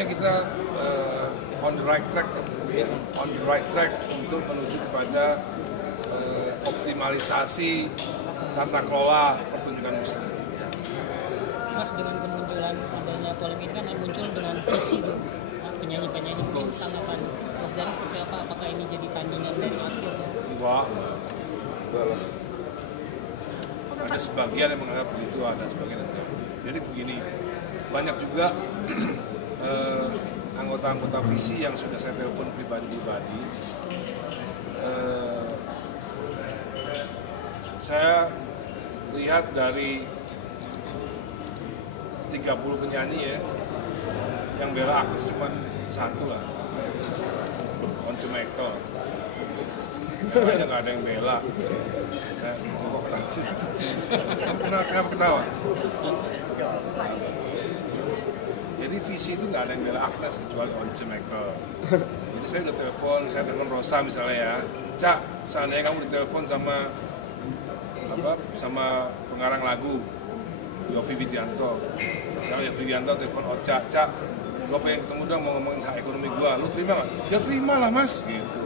artinya kita on the right track, untuk menuju kepada optimalisasi tata kelola pertunjukan musik. Mas, dengan kemunculan adanya polemik ini kan muncul dengan visi tuh penyanyi-penyanyi, mungkin tanggapan Mas Dari seperti apa? Apakah ini jadi tandingan dari aksi atau? Enggak. Ada sebagian yang menganggap begitu, ada sebagian yang enggak. Jadi begini, banyak juga anggota-anggota visi yang sudah saya telepon pribadi-pribadi. Saya lihat dari 30 penyanyi ya, yang bela Agnes cuma satu lah, Once Michael. Kayaknya nggak ada yang bela. Saya kok kenapa sih? Kenapa ketawa? Jadi visi itu nggak ada yang bela Agnes kecuali Once Michael. Jadi saya udah telepon Rosa misalnya ya, Cak, seandainya kamu ditelepon sama pengarang lagu Yovie Widianto, misalnya Yovie Widianto telepon Ocha, Cak, gue pengen ketemu dong mau ngomongin hak ekonomi gue, lu terima nggak? Ya terima lah mas, gitu.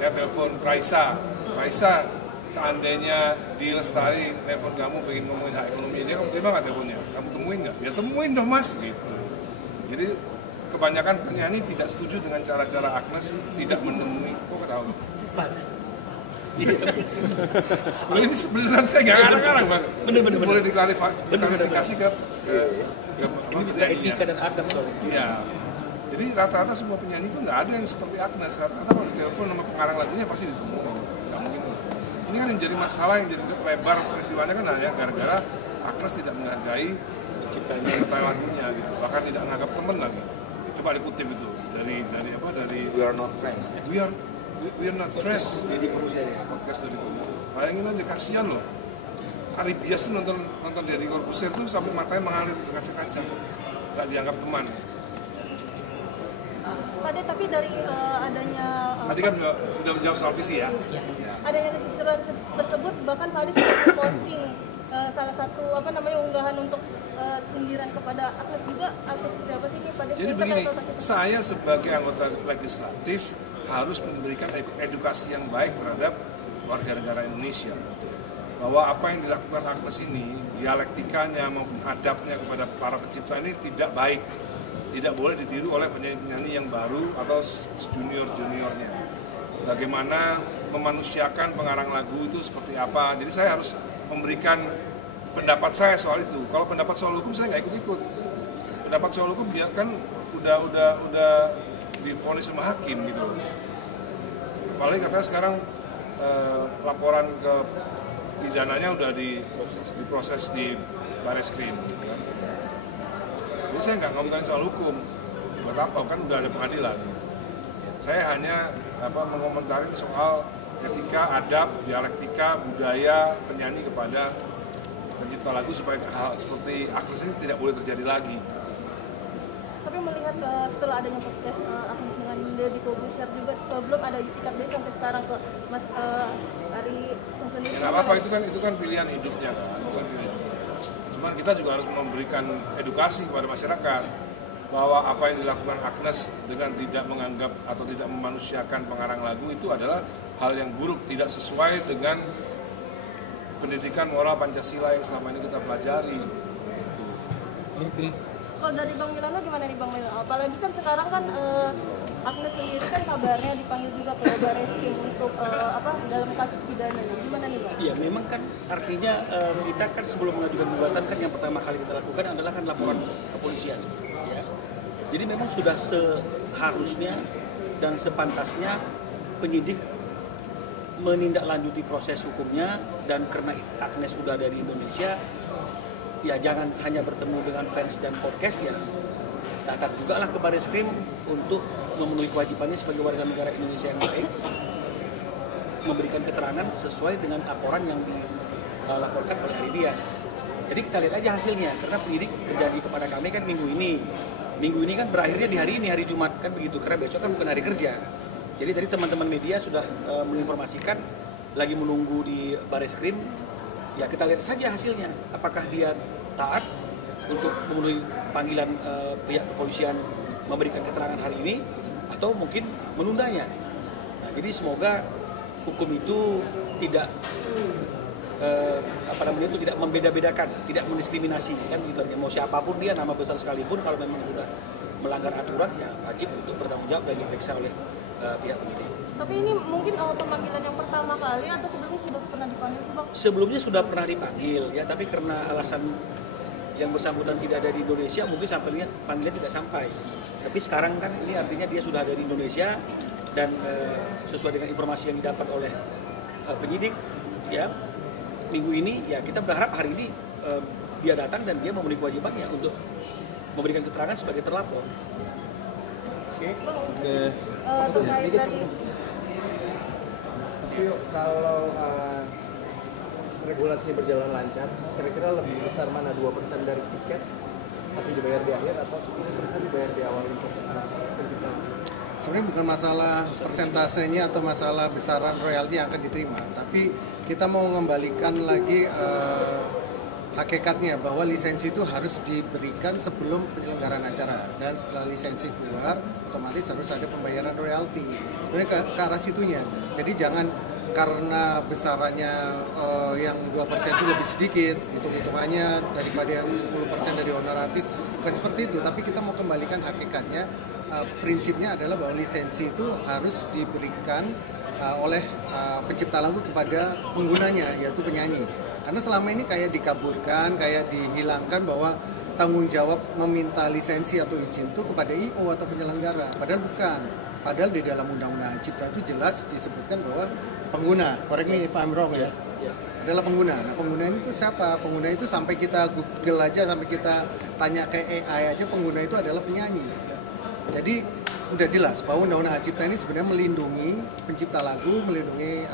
Saya telepon Raisa, seandainya di Lestari telepon kamu pengen ngomongin hak ekonomi dia, kamu terima nggak teleponnya? Kamu temuin nggak? Ya temuin dong mas, gitu. Jadi kebanyakan penyanyi tidak setuju dengan cara-cara Agnes tidak menemui, kok ketawa? Ini sebenarnya saya nggak ngarang-ngarang bang. Bener. Boleh diklarifikasi ke ini juga etika dan adab soalnya. Iya. Jadi rata-rata semua penyanyi itu nggak ada yang seperti Agnes. Rata-rata kalau ditelepon sama pengarang lagunya pasti ditemukan. Nggak mungkin. Ini kan yang jadi masalah, yang jadi lebar peristiwanya kan ya gara-gara Agnes tidak menghargai pencipta lagunya gitu. Bahkan tidak menganggap teman lagi. Coba dikutip itu dari We Are Not Friends. We are not friends. Jadi Corbuzier ya. Podcast dari Corbuzier. Bayangin aja, kasihan loh. Ari Bias nonton dari Corbuzier tuh sampai matanya mengalir berkaca-kaca. Gak dianggap teman. Pak, tapi dari adanya Tadi kan udah menjawab soal visi ya. adanya istilah tersebut, bahkan Pak Adi sempat posting salah satu unggahan untuk sindiran kepada Agnes juga, atau seperti apa sih ini Pak Adi? Jadi begini, saya sebagai anggota legislatif harus memberikan edukasi yang baik terhadap warga negara Indonesia bahwa apa yang dilakukan Agnes ini, dialektikanya maupun adabnya kepada para pencipta ini tidak baik, tidak boleh ditiru oleh penyanyi-penyanyi yang baru atau junior-juniornya. Bagaimana memanusiakan pengarang lagu itu seperti apa, jadi saya harus memberikan pendapat saya soal itu. Kalau pendapat soal hukum saya nggak ikut-ikut. Pendapat soal hukum dia kan udah divonis sama hakim gitu. Apalagi katanya sekarang laporan ke pidananya udah diproses di Bareskrim gitu kan. Jadi saya nggak ngomongin soal hukum, buat apa, kan udah ada pengadilan. Saya hanya mengomentari soal etika, adab, dialektika, budaya penyanyi kepada pencipta lagu supaya hal seperti Agnes ini tidak boleh terjadi lagi. Tapi melihat setelah adanya podcast Agnes dengan Deddy Corbuzier juga belum ada itikat dia sampai sekarang ke Mas Ari yang sendiri. Ya nggak apa-apa, itu kan pilihan hidupnya kan. Cuman kita juga harus memberikan edukasi kepada masyarakat bahwa apa yang dilakukan Agnes dengan tidak menganggap atau tidak memanusiakan pengarang lagu itu adalah hal yang buruk, tidak sesuai dengan pendidikan moral Pancasila yang selama ini kita pelajari. Oke. Kalau dari Bang Milano gimana nih Bang Milano? Apalagi kan sekarang kan Agnes sendiri kan kabarnya dipanggil juga ke Bareskrim untuk dalam kasus pidana. Gimana nih Bang? Iya, memang kan artinya kita kan sebelum mengajukan gugatan kan yang pertama kali kita lakukan adalah kan laporan kepolisian. Ya. Jadi memang sudah seharusnya dan sepantasnya penyidik menindaklanjuti proses hukumnya, dan karena Agnes sudah dari Indonesia, ya jangan hanya bertemu dengan fans dan podcast, ya datang juga lah ke Bareskrim untuk memenuhi kewajibannya sebagai warga negara Indonesia yang baik, memberikan keterangan sesuai dengan laporan yang dilaporkan oleh Ari Bias. Jadi kita lihat aja hasilnya, karena penyidik berjanji kepada kami kan minggu ini kan berakhirnya di hari ini, hari Jumat kan begitu, karena besok kan bukan hari kerja. Jadi tadi teman-teman media sudah menginformasikan lagi menunggu di Bareskrim. Ya kita lihat saja hasilnya, apakah dia taat untuk memenuhi panggilan pihak kepolisian memberikan keterangan hari ini atau mungkin menundanya. Nah, jadi semoga hukum itu tidak tidak membeda-bedakan, tidak mendiskriminasi kan gitu. Mau siapapun dia, nama besar sekalipun, kalau memang sudah melanggar aturan ya wajib untuk bertanggung jawab dan diperiksa oleh pihak penyidik. Tapi ini mungkin pemanggilan yang pertama kali atau sebelumnya sudah pernah dipanggil sih Bang? Sebelumnya sudah pernah dipanggil ya, tapi karena alasan yang bersangkutan tidak ada di Indonesia, mungkin sampainya panggilan tidak sampai. Tapi sekarang kan ini artinya dia sudah ada di Indonesia dan sesuai dengan informasi yang didapat oleh penyidik ya, minggu ini ya kita berharap hari ini dia datang dan dia memenuhi kewajibannya untuk memberikan keterangan sebagai terlapor. Terkait dari tapi kalau regulasinya berjalan lancar, kira-kira lebih besar mana 2% dari tiket tapi dibayar di akhir atau 10% dibayar di awal untuk penciptaan? Sebenarnya bukan masalah persentasenya atau masalah besaran royalti yang akan diterima, tapi kita mau mengembalikan lagi hakikatnya bahwa lisensi itu harus diberikan sebelum penyelenggaraan acara, dan setelah lisensi keluar otomatis harus ada pembayaran royalti. Sebenarnya ke arah situnya. Jadi jangan karena besarannya yang 2% itu lebih sedikit, hitung-hitungannya daripada yang 10% dari honor artis, bukan seperti itu, tapi kita mau kembalikan hakikatnya. Prinsipnya adalah bahwa lisensi itu harus diberikan oleh pencipta lagu kepada penggunanya, yaitu penyanyi. Karena selama ini kayak dikaburkan, kayak dihilangkan bahwa tanggung jawab meminta lisensi atau izin itu kepada I.O. atau penyelenggara. Padahal bukan. Padahal di dalam Undang-Undang Cipta itu jelas disebutkan bahwa pengguna, correct me if I'm wrong ya, adalah pengguna. Nah, pengguna itu siapa? Pengguna itu sampai kita Google aja, sampai kita tanya ke AI aja, pengguna itu adalah penyanyi. Jadi udah jelas bahwa Undang-Undang Cipta ini sebenarnya melindungi pencipta lagu, melindungi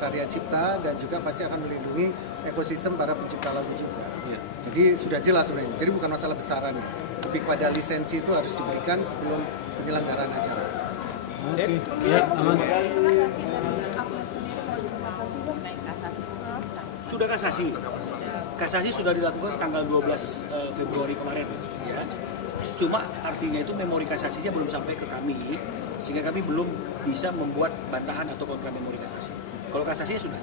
karya cipta, dan juga pasti akan melindungi ekosistem para pencipta lagu juga. Jadi sudah jelas sebenarnya. Jadi bukan masalah besarannya. Lebih pada lisensi itu harus diberikan sebelum penyelenggaraan acara. Oke. Ya, aman. Sudah kasasi. Kasasi sudah dilakukan tanggal 12 Februari kemarin ya. Cuma artinya itu memori kasasinya belum sampai ke kami, sehingga kami belum bisa membuat bantahan atau kontra memori kasasi. Kalau kasasinya sudah.